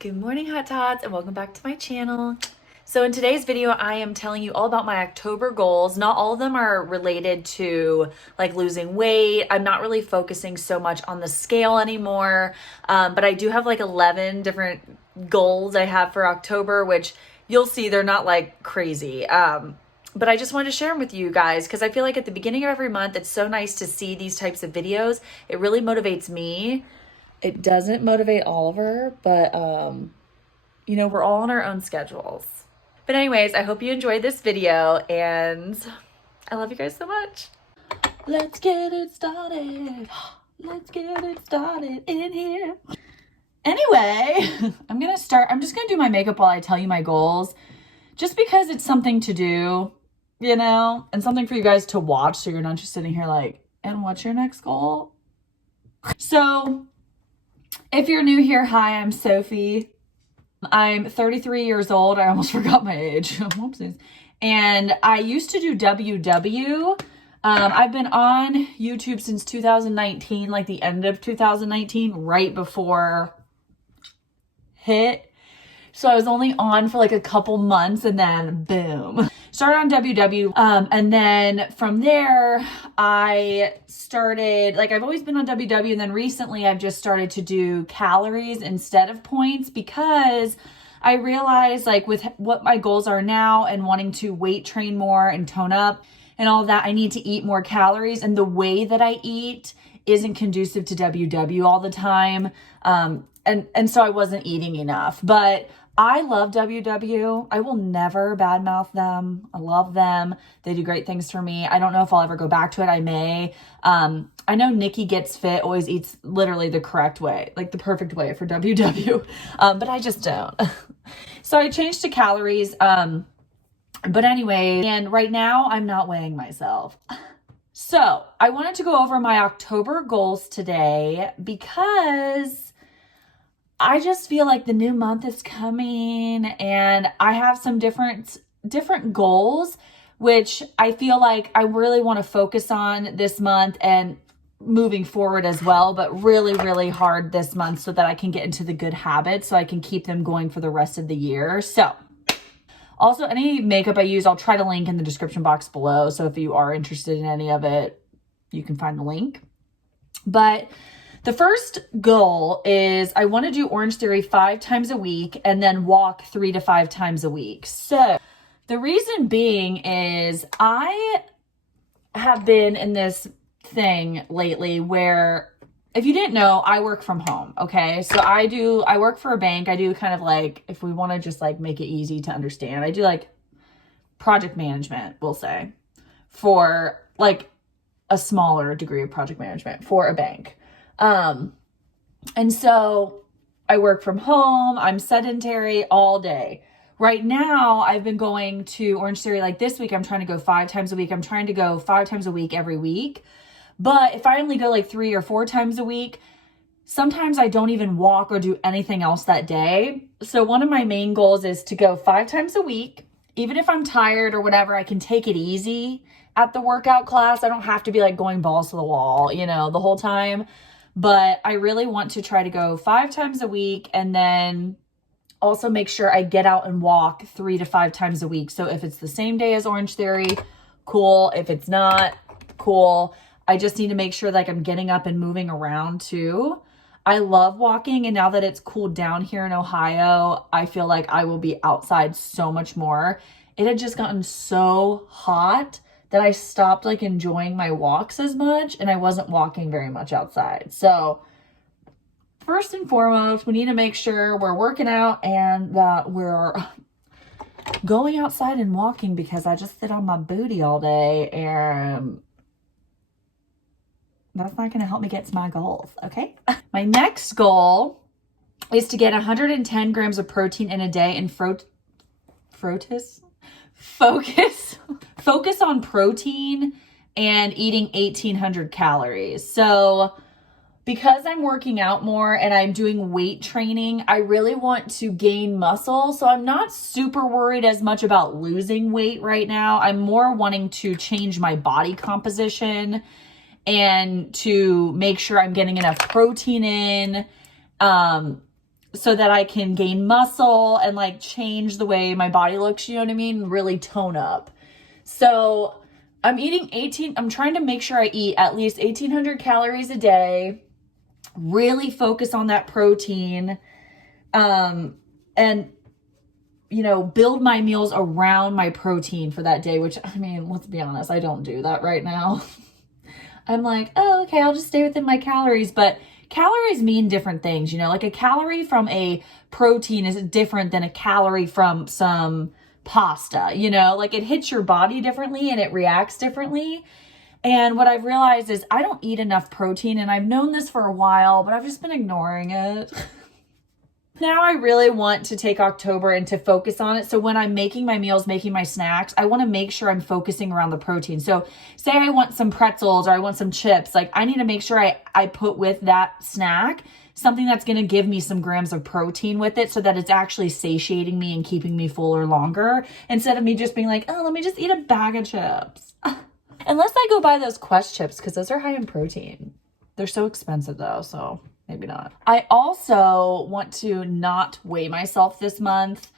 Good morning, Hot Tots, and welcome back to my channel. So in today's video, I am telling you all about my October goals. Not all of them are related to like losing weight. I'm not really focusing so much on the scale anymore, but I do have like 11 different goals I have for October, which you'll see they're not like crazy. But I just wanted to share them with you guys because I feel like at the beginning of every month, it's so nice to see these types of videos. It really motivates me. It doesn't motivate Oliver, but you know, we're all on our own schedules. But anyways, I hope you enjoyed this video and I love you guys so much. Let's get it started. Let's get it started in here. Anyway, I'm just gonna do my makeup while I tell you my goals, just because it's something to do, you know, and something for you guys to watch so you're not just sitting here like, and what's your next goal? So, if you're new here, hi, I'm Sophie. I'm 33 years old. I almost forgot my age. Whoopsies. And I used to do WW. I've been on YouTube since 2019, like the end of 2019, right before hit. So I was only on for like a couple months and then boom. Started on WW. And then from there, I started, like I've always been on WW, and then recently I've just started to do calories instead of points because I realized like with what my goals are now and wanting to weight train more and tone up and all that, I need to eat more calories, and the way that I eat isn't conducive to WW all the time. And so I wasn't eating enough, but I love WW. I will never badmouth them. I love them. They do great things for me. I don't know if I'll ever go back to it. I may. I know Nikki Gets Fit always eats literally the correct way, like the perfect way for WW, but I just don't. So I changed to calories. But anyway, and right now I'm not weighing myself. So I wanted to go over my October goals today because I just feel like the new month is coming and I have some different goals, which I feel like I really want to focus on this month and moving forward as well, but really, really hard this month so that I can get into the good habits so I can keep them going for the rest of the year. So also any makeup I use, I'll try to link in the description box below. So if you are interested in any of it, you can find the link. But the first goal is I want to do Orange Theory 5 times a week and then walk 3 to 5 times a week. So the reason being is I have been in this thing lately where, if you didn't know, I work from home. Okay. So I work for a bank. I do kind of like, if we want to just like make it easy to understand, I do like project management, we'll say, for like a smaller degree of project management for a bank. And so I work from home. I'm sedentary all day. Right now, I've been going to Orange Theory. Like this week, I'm trying to go 5 times a week. I'm trying to go 5 times a week every week. But if I only go like 3 or 4 times a week, sometimes I don't even walk or do anything else that day. So one of my main goals is to go 5 times a week. Even if I'm tired or whatever, I can take it easy at the workout class. I don't have to be like going balls to the wall, you know, the whole time. But I really want to try to go 5 times a week and then also make sure I get out and walk 3 to 5 times a week. So if it's the same day as Orange Theory, cool. If it's not, cool. I just need to make sure like I'm getting up and moving around too. I love walking, and now that it's cooled down here in Ohio, I feel like I will be outside so much more. It had just gotten so hot that I stopped like enjoying my walks as much, and I wasn't walking very much outside. So first and foremost, we need to make sure we're working out and that we're going outside and walking, because I just sit on my booty all day and that's not going to help me get to my goals. Okay. My next goal is to get 110 grams of protein in a day and focus on protein and eating 1,800 calories. So because I'm working out more and I'm doing weight training, I really want to gain muscle. So I'm not super worried as much about losing weight right now. I'm more wanting to change my body composition and to make sure I'm getting enough protein in. so that I can gain muscle and like change the way my body looks, you know what I mean? Really tone up. So I'm trying to make sure I eat at least 1,800 calories a day, really focus on that protein, and, build my meals around my protein for that day, which, I mean, let's be honest, I don't do that right now. I'm like, oh, okay, I'll just stay within my calories. But calories mean different things, like a calorie from a protein is different than a calorie from some pasta, like it hits your body differently and it reacts differently. And what I've realized is I don't eat enough protein, and I've known this for a while, but I've just been ignoring it. Now I really want to take October and to focus on it. So when I'm making my meals, making my snacks, I want to make sure I'm focusing around the protein. So say I want some pretzels or I want some chips, like I need to make sure I put with that snack something that's going to give me some grams of protein with it so that it's actually satiating me and keeping me fuller longer, instead of me just being like, oh, let me just eat a bag of chips. Unless I go buy those Quest chips, because those are high in protein. They're so expensive though, so maybe not. I also want to not weigh myself this month.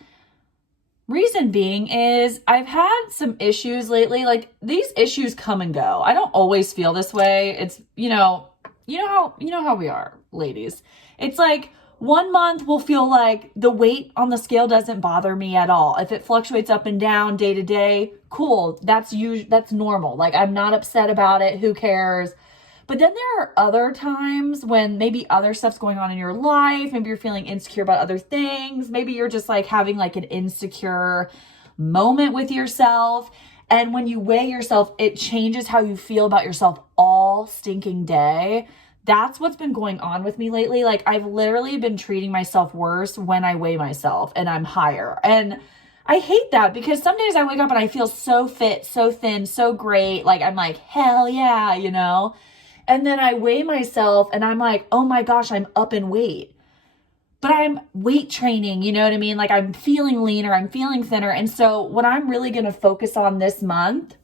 Reason being is I've had some issues lately. Like, these issues come and go. I don't always feel this way. It's, you know how we are, ladies. It's like 1 month will feel like the weight on the scale doesn't bother me at all. If it fluctuates up and down day to day, cool. That's normal. Like, I'm not upset about it. Who cares? But then there are other times when maybe other stuff's going on in your life. Maybe you're feeling insecure about other things. Maybe you're just like having like an insecure moment with yourself. And when you weigh yourself, it changes how you feel about yourself all stinking day. That's what's been going on with me lately. Like, I've literally been treating myself worse when I weigh myself and I'm higher. And I hate that, because some days I wake up and I feel so fit, so thin, so great. Like, I'm like, hell yeah, And then I weigh myself and I'm like, oh my gosh, I'm up in weight. But I'm weight training, you know what I mean? Like, I'm feeling leaner, I'm feeling thinner. And so what I'm really going to focus on this month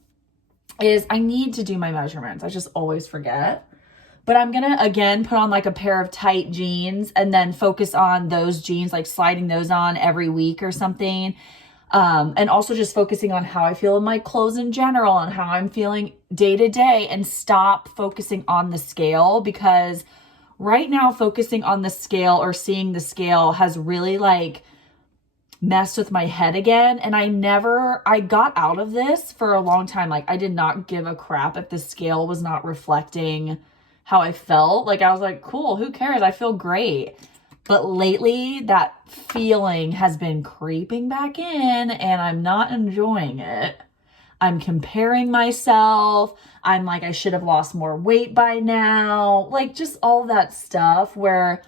is I need to do my measurements. I just always forget. But I'm going to, again, put on like a pair of tight jeans and then focus on those jeans, like sliding those on every week or something. And also just focusing on how I feel in my clothes in general and how I'm feeling day to day, and stop focusing on the scale, because right now focusing on the scale or seeing the scale has really like messed with my head again. And I got out of this for a long time. Like, I did not give a crap if the scale was not reflecting how I felt. Like, I was like, cool, who cares? I feel great. But lately, that feeling has been creeping back in, and I'm not enjoying it. I'm comparing myself. I'm like, I should have lost more weight by now. Like, just all that stuff where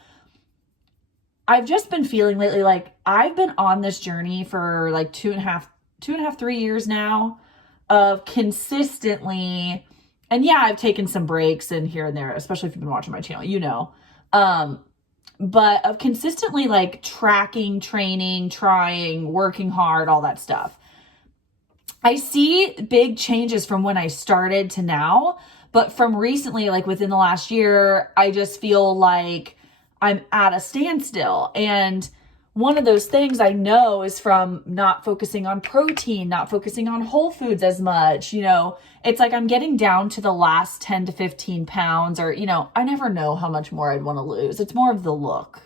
I've just been feeling lately like I've been on this journey for like 3 years now of consistently, and yeah, I've taken some breaks in here and there, especially if you've been watching my channel, but of consistently like tracking, training, trying, working hard, all that stuff. I see big changes from when I started to now, but from recently, like within the last year, I just feel like I'm at a standstill. And one of those things I know is from not focusing on protein, not focusing on whole foods as much. It's like I'm getting down to the last 10 to 15 pounds, or, I never know how much more I'd want to lose. It's more of the look.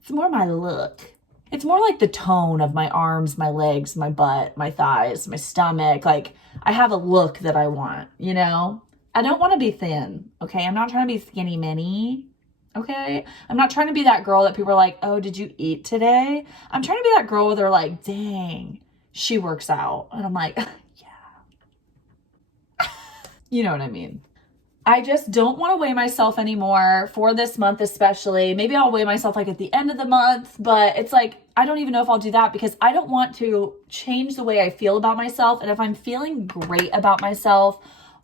It's more my look. It's more like the tone of my arms, my legs, my butt, my thighs, my stomach. Like, I have a look that I want, I don't want to be thin, okay? I'm not trying to be skinny mini. Okay. I'm not trying to be that girl that people are like, oh, did you eat today? I'm trying to be that girl where they're like, dang, she works out. And I'm like, yeah. You know what I mean? I just don't want to weigh myself anymore for this month, especially. Maybe I'll weigh myself like at the end of the month, but it's like, I don't even know if I'll do that, because I don't want to change the way I feel about myself. And if I'm feeling great about myself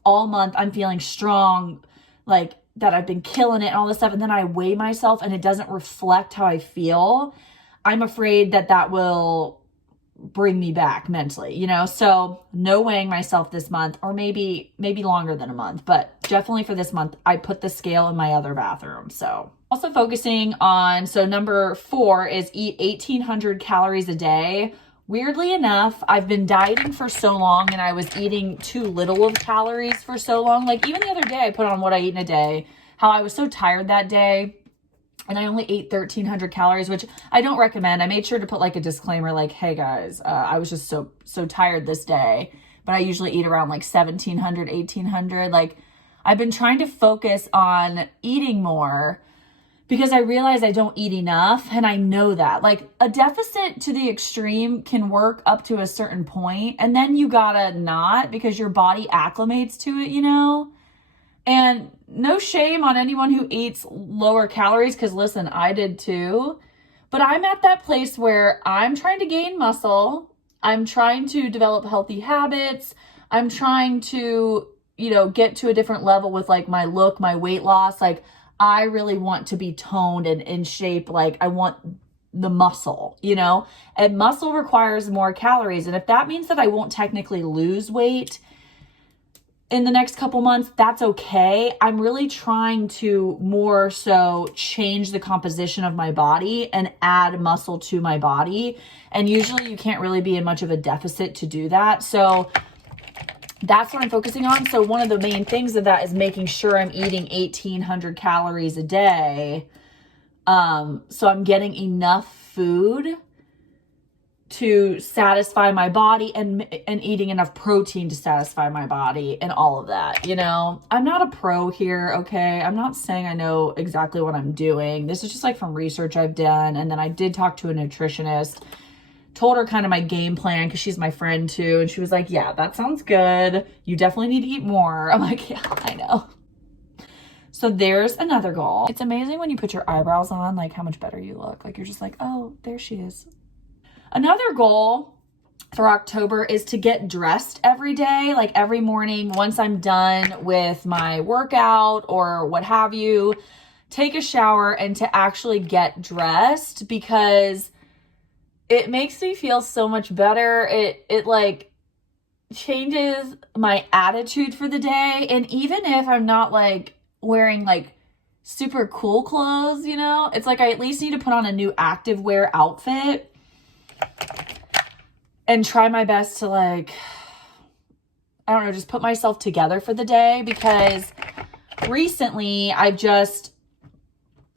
all month, I'm feeling strong, like that I've been killing it and all this stuff, and then I weigh myself and it doesn't reflect how I feel, I'm afraid that will bring me back mentally, you know? So no weighing myself this month, or maybe longer than a month, but definitely for this month, I put the scale in my other bathroom. So also focusing on, so number 4 is eat 1,800 calories a day. Weirdly enough, I've been dieting for so long and I was eating too little of calories for so long. Like even the other day, I put on what I eat in a day, how I was so tired that day. And I only ate 1,300 calories, which I don't recommend. I made sure to put like a disclaimer, like, hey guys, I was just so tired this day, but I usually eat around like 1,700, 1,800. Like I've been trying to focus on eating more because I realize I don't eat enough. And I know that like a deficit to the extreme can work up to a certain point, and then you gotta not, because your body acclimates to it, you know? And no shame on anyone who eats lower calories, because listen, I did too. But I'm at that place where I'm trying to gain muscle. I'm trying to develop healthy habits. I'm trying to, you know, get to a different level with like my look, my weight loss. Like I really want to be toned and in shape. Like I want the muscle, you know, and muscle requires more calories. And if that means that I won't technically lose weight in the next couple months, that's okay. I'm really trying to more so change the composition of my body and add muscle to my body. And usually you can't really be in much of a deficit to do that. So that's what I'm focusing on. So one of the main things of that is making sure I'm eating 1,800 calories a day. So I'm getting enough food to satisfy my body and eating enough protein to satisfy my body and all of that, you know? I'm not a pro here, okay? I'm not saying I know exactly what I'm doing. This is just like from research I've done. And then I did talk to a nutritionist, told her kind of my game plan because she's my friend too. And she was like, yeah, that sounds good. You definitely need to eat more. I'm like, yeah, I know. So there's another goal. It's amazing when you put your eyebrows on, like how much better you look. Like you're just like, oh, there she is. Another goal for October is to get dressed every day, like every morning once I'm done with my workout or what have you, take a shower and to actually get dressed, because it makes me feel so much better. It like changes my attitude for the day. And even if I'm not like wearing like super cool clothes, you know, it's like I at least need to put on a new active wear outfit and try my best to like, I don't know, just put myself together for the day, because recently I've just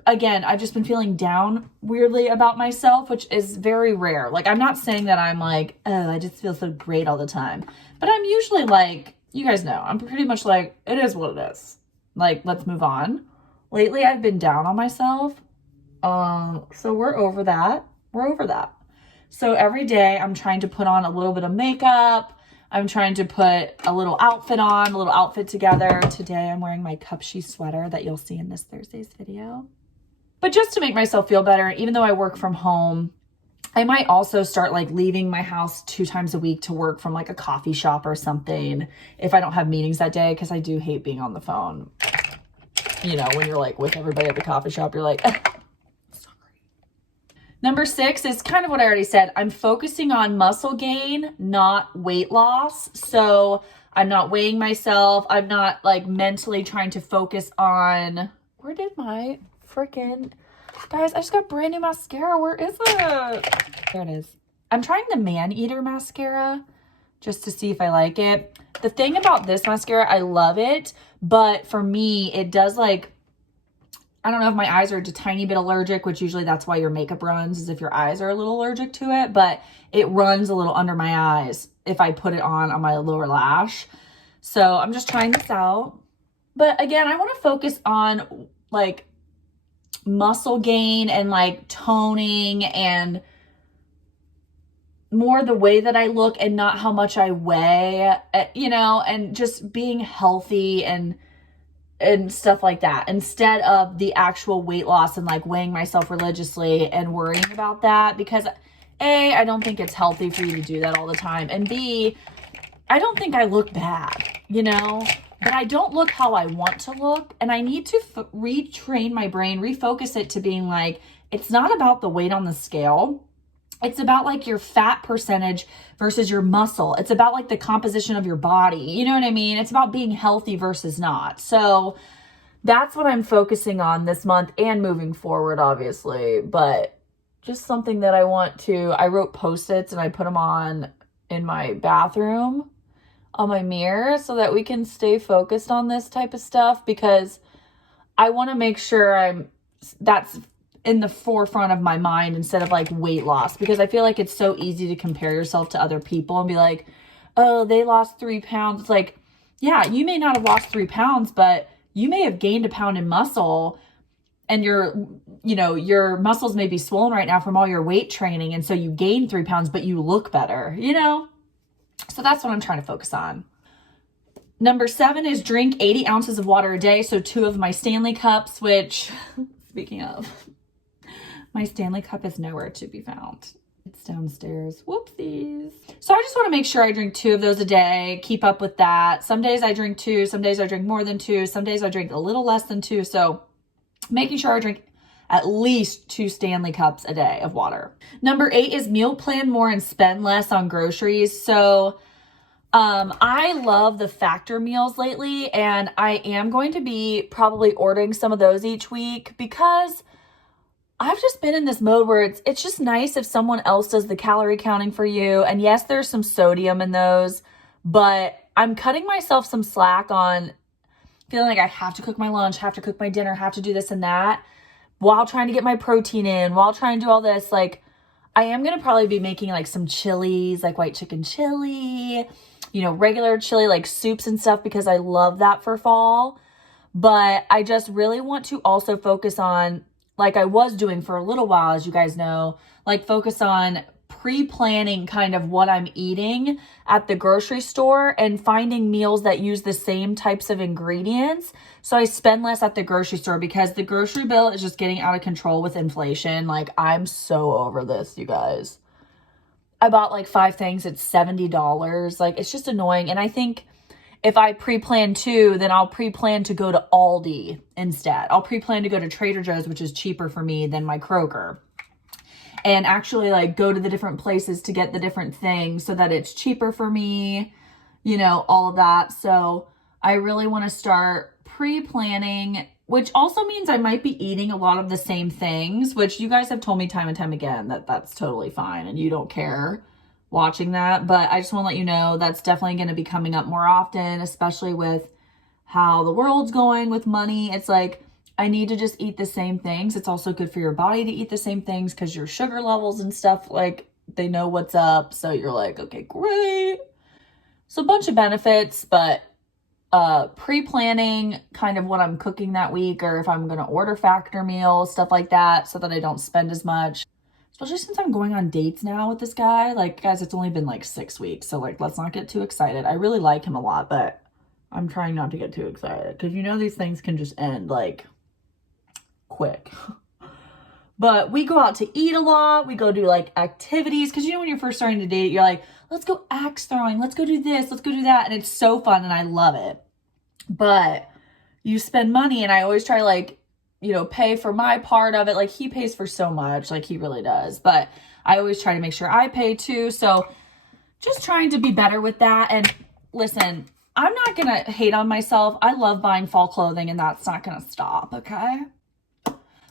been feeling down weirdly about myself, which is very rare. Like I'm not saying that I'm like, oh, I just feel so great all the time, but I'm usually like, you guys know, I'm pretty much like, it is what it is. Like, let's move on. Lately I've been down on myself. So we're over that. So every day I'm trying to put on a little bit of makeup. I'm trying to put a little outfit together. Today I'm wearing my Cupshe sweater that you'll see in this Thursday's video. But just to make myself feel better, even though I work from home, I might also start like leaving my house 2 times a week to work from like a coffee shop or something if I don't have meetings that day, because I do hate being on the phone. You know, when you're like with everybody at the coffee shop, you're like, Number 6 is kind of what I already said. I'm focusing on muscle gain, not weight loss. So I'm not weighing myself. I'm not like mentally trying to focus on, where did my freaking, guys, I just got brand new mascara. Where is it? There it is. I'm trying the Man Eater mascara just to see if I like it. The thing about this mascara, I love it, but for me, it does like, I don't know if my eyes are a tiny bit allergic, which usually that's why your makeup runs, is if your eyes are a little allergic to it, but it runs a little under my eyes if I put it on my lower lash. So I'm just trying this out. But again, I want to focus on like muscle gain and like toning and more the way that I look and not how much I weigh, you know, and just being healthy and stuff like that, instead of the actual weight loss and like weighing myself religiously and worrying about that, because A, I don't think it's healthy for you to do that all the time, and B, I don't think I look bad, you know, but I don't look how I want to look, and I need to retrain my brain, refocus it to being like, it's not about the weight on the scale. it's about like your fat percentage versus your muscle. It's about like the composition of your body. You know what I mean? It's about being healthy versus not. So that's what I'm focusing on this month and moving forward, obviously. But just something that I wrote Post-its and I put them on in my bathroom on my mirror so that we can stay focused on this type of stuff, because I want to make sure that's in the forefront of my mind instead of like weight loss, because I feel like it's so easy to compare yourself to other people and be like, oh, they lost 3 pounds. It's like, yeah, you may not have lost 3 pounds, but you may have gained a pound in muscle, and your muscles may be swollen right now from all your weight training. And so you gained 3 pounds, but you look better, So that's what I'm trying to focus on. Number 7 is drink 80 ounces of water a day. So 2 of my Stanley cups, which, speaking of, my Stanley cup is nowhere to be found. It's downstairs. Whoopsies. So I just want to make sure I drink 2 of those a day, keep up with that. Some days I drink 2, some days I drink more than 2, some days I drink a little less than 2. So making sure I drink at least 2 Stanley cups a day of water. Number 8 is meal plan more and spend less on groceries. So I love the Factor meals lately, and I am going to be probably ordering some of those each week, because I've just been in this mode where it's just nice if someone else does the calorie counting for you. And yes, there's some sodium in those, but I'm cutting myself some slack on feeling like I have to cook my lunch, have to cook my dinner, have to do this and that, while trying to get my protein in, while trying to do all this. Like, I am going to probably be making like some chilies, like white chicken chili, regular chili, like soups and stuff, because I love that for fall. But I just really want to also focus on, like I was doing for a little while, as you guys know, like focus on pre-planning kind of what I'm eating at the grocery store and finding meals that use the same types of ingredients. So I spend less at the grocery store, because the grocery bill is just getting out of control with inflation. Like, I'm so over this, you guys. I bought like 5 things. It's $70. Like, it's just annoying. And I think if I pre-plan 2, then I'll pre-plan to go to Aldi instead. I'll pre-plan to go to Trader Joe's, which is cheaper for me than my Kroger, and actually like go to the different places to get the different things so that it's cheaper for me, all of that. So I really want to start pre-planning, which also means I might be eating a lot of the same things, which you guys have told me time and time again that that's totally fine and you don't care watching that. But I just want to let you know that's definitely going to be coming up more often, especially with how the world's going with money. It's like, I need to just eat the same things. It's also good for your body to eat the same things, because your sugar levels and stuff, like, they know what's up. So you're like, okay, great. So a bunch of benefits, but pre-planning kind of what I'm cooking that week, or if I'm going to order Factor meals, stuff like that, so that I don't spend as much. Especially since I'm going on dates now with this guy. Like, guys, it's only been like 6 weeks. So like, let's not get too excited. I really like him a lot, but I'm trying not to get too excited, because these things can just end like quick. But we go out to eat a lot. We go do like activities, because when you're first starting to date, you're like, let's go axe throwing, let's go do this, let's go do that, and it's so fun and I love it. But you spend money, and I always try to like, pay for my part of it. Like, he pays for so much, like he really does, but I always try to make sure I pay too. So just trying to be better with that. And listen, I'm not gonna hate on myself. I love buying fall clothing, and that's not gonna stop, okay?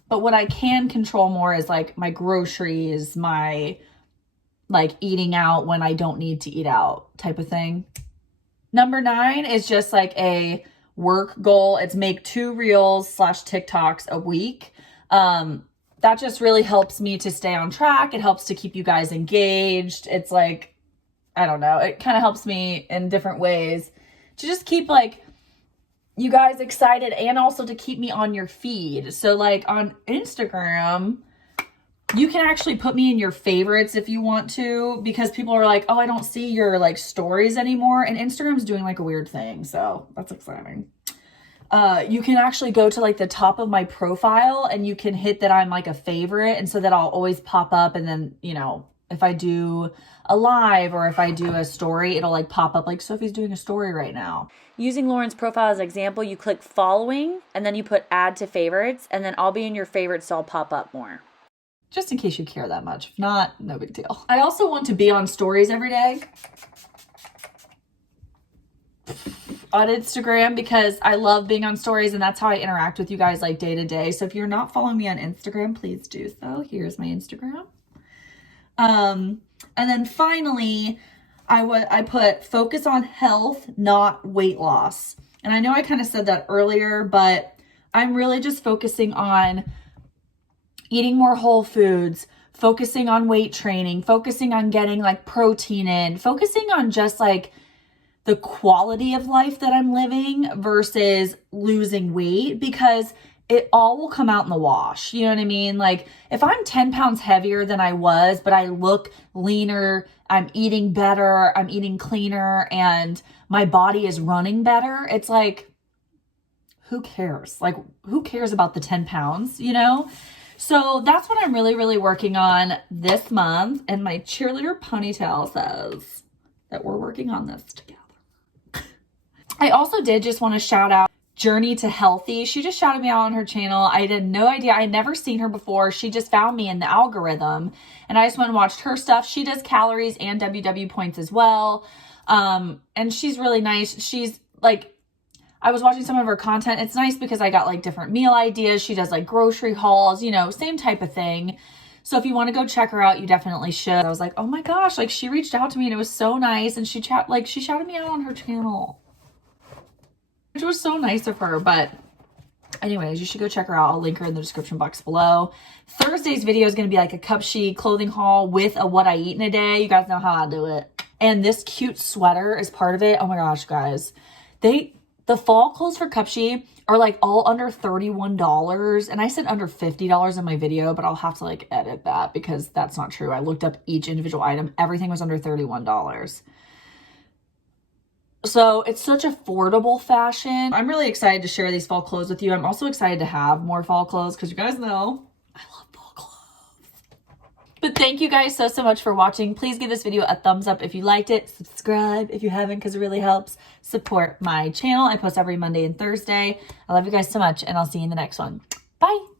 But what I can control more is like my groceries, my like eating out when I don't need to eat out type of thing. Number 9 is just like a work goal. It's make 2 reels / TikToks a week. That just really helps me to stay on track. It helps to keep you guys engaged. It's like, I don't know, it kind of helps me in different ways to just keep like you guys excited, and also to keep me on your feed. So like on Instagram, you can actually put me in your favorites if you want to, because people are like, oh, I don't see your like stories anymore. And Instagram's doing like a weird thing. So that's exciting. You can actually go to like the top of my profile, and you can hit that I'm like a favorite. And so that I'll always pop up. And then, if I do a live or if I do a story, it'll like pop up like Sophie's doing a story right now. Using Lauren's profile as an example, you click following, and then you put add to favorites, and then I'll be in your favorites, so I'll pop up more. just in case you care that much. If not, no big deal. I also want to be on stories every day on Instagram because I love being on stories and that's how I interact with you guys like day to day. So if you're not following me on Instagram, please do so. Here's my Instagram. And then finally, I put focus on health, not weight loss. And I know I kind of said that earlier, but I'm really just focusing on eating more whole foods, focusing on weight training, focusing on getting like protein in, focusing on just like the quality of life that I'm living versus losing weight, because it all will come out in the wash. You know what I mean? Like if I'm 10 pounds heavier than I was, but I look leaner, I'm eating better, I'm eating cleaner, and my body is running better, it's like, who cares? Like, who cares about the 10 pounds, you know? So that's what I'm really, really working on this month. And my cheerleader ponytail says that we're working on this together. I also did just want to shout out Journey to Healthy. She just shouted me out on her channel. I had no idea. I had never seen her before. She just found me in the algorithm and I just went and watched her stuff. She does calories and WW points as well. And she's really nice. She's like, I was watching some of her content. It's nice because I got like different meal ideas. She does like grocery hauls, you know, same type of thing. So if you want to go check her out, you definitely should. I was like, oh my gosh, like she reached out to me and it was so nice. And she shouted me out on her channel, which was so nice of her. But anyways, you should go check her out. I'll link her in the description box below. Thursday's video is going to be like a Cup She clothing haul with a what I eat in a day. You guys know how I do it. And this cute sweater is part of it. Oh my gosh, guys. The fall clothes for Cup She are like all under $31. And I said under $50 in my video, but I'll have to like edit that because that's not true. I looked up each individual item. Everything was under $31. So it's such affordable fashion. I'm really excited to share these fall clothes with you. I'm also excited to have more fall clothes because you guys know I love fall clothes. But thank you guys so much for watching. Please give this video a thumbs up if you liked it. Subscribe if you haven't because it really helps support my channel. I post every Monday and Thursday. I love you guys so much and I'll see you in the next one. Bye.